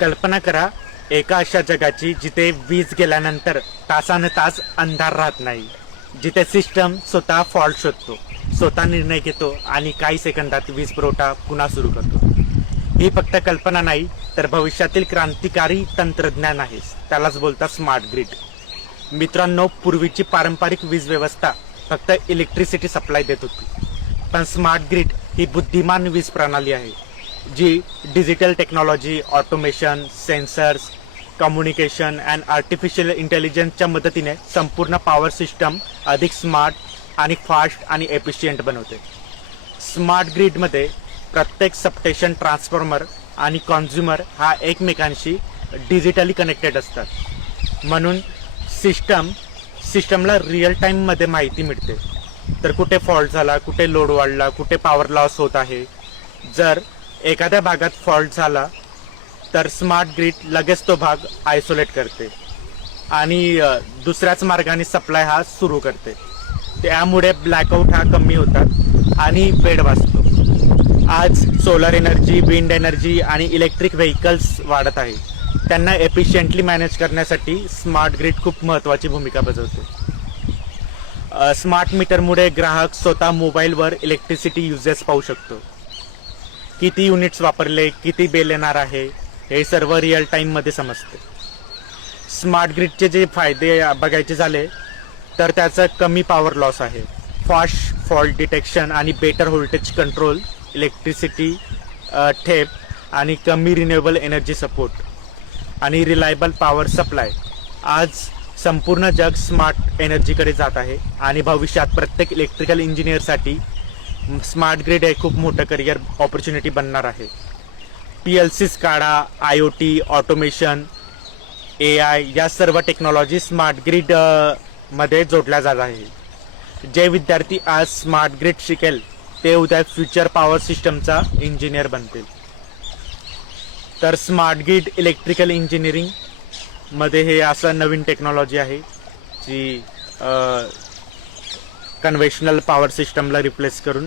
कल्पना करा एका अशा जगाची जिथे वीज गेल्यानंतर तासानतास अंधार राहत नाही, जिथे सिस्टम स्वतः फॉल्ट शोधतो, स्वतः निर्णय घेतो आणि काही सेकंदात वीज पुरवठा पुन्हा सुरू करतो. ही फक्त कल्पना नाही तर भविष्यातील क्रांतिकारी तंत्रज्ञान आहे. त्यालाच बोलतात स्मार्ट ग्रिड. मित्रांनो, पूर्वीची पारंपरिक वीज व्यवस्था फक्त इलेक्ट्रिसिटी सप्लाय देत होती, पण स्मार्ट ग्रिड ही बुद्धिमान वीज प्रणाली आहे जी digital technology, automation, sensors, communication and artificial इंटेलिजन्सच्या मदतीने संपूर्ण पॉवर सिस्टम अधिक स्मार्ट आणि फास्ट आणि एफिशियंट बनवते. स्मार्ट ग्रिडमध्ये प्रत्येक सबस्टेशन, ट्रान्सफॉर्मर आणि कॉन्झ्युमर हा एकमेकांशी डिजिटली कनेक्टेड असतात. म्हणून सिस्टमला रिअल टाईममध्ये माहिती मिळते. तर कुठे फॉल्ट झाला, कुठे लोड वाढला, कुठे पॉवर लॉस होत आहे. जर एखाद्या भागात फॉल्ट झाला तर स्मार्ट ग्रिड लगेच तो भाग आयसोलेट करते आणि दुसऱ्याच मार्गाने सप्लाय हा सुरू करते. त्यामुळे ब्लॅकआउट हा कमी होतात आणि वेळ वाचतो. आज सोलर एनर्जी, विंड एनर्जी आणि इलेक्ट्रिक व्हेकल्स वाढत आहे. त्यांना एफिशियंटली मॅनेज करण्यासाठी स्मार्ट ग्रिड खूप महत्त्वाची भूमिका बजावते. स्मार्ट मीटरमुळे ग्राहक स्वतः मोबाईलवर इलेक्ट्रिसिटी युजेस पाहू शकतो. किती युनिट्स वापरले, किती बिल येणार आहे, हे सर्व रिअल टाईममध्ये समजते. स्मार्ट ग्रिडचे जे फायदे बघायचे झाले तर त्याचं कमी पॉवर लॉस आहे, फास्ट फॉल्ट डिटेक्शन आणि बेटर व्होल्टेज कंट्रोल, इलेक्ट्रिसिटी ठेप आणि कमी रिन्युएबल एनर्जी सपोर्ट आणि रिलायबल पॉवर सप्लाय. आज संपूर्ण जग स्मार्ट एनर्जीकडे जात आहे आणि भविष्यात प्रत्येक इलेक्ट्रिकल इंजिनियरसाठी स्मार्ट ग्रिड हे खूप मोठं करिअर ऑपॉर्च्युनिटी बनणार आहे. PLC, SCADA, IoT, automation, AI या सर्व टेक्नॉलॉजी स्मार्ट ग्रिड मध्ये जोडल्या जात आहे. जे विद्यार्थी आज स्मार्ट ग्रिड शिकेल ते उद्या फ्युचर पॉवर सिस्टमचा इंजिनियर बनतील. तर स्मार्ट ग्रिड इलेक्ट्रिकल इंजिनिअरिंग मध्ये हे असं नवीन टेक्नॉलॉजी आहे जी कन्व्हेन्शनल पॉवर सिस्टमला रिप्लेस करून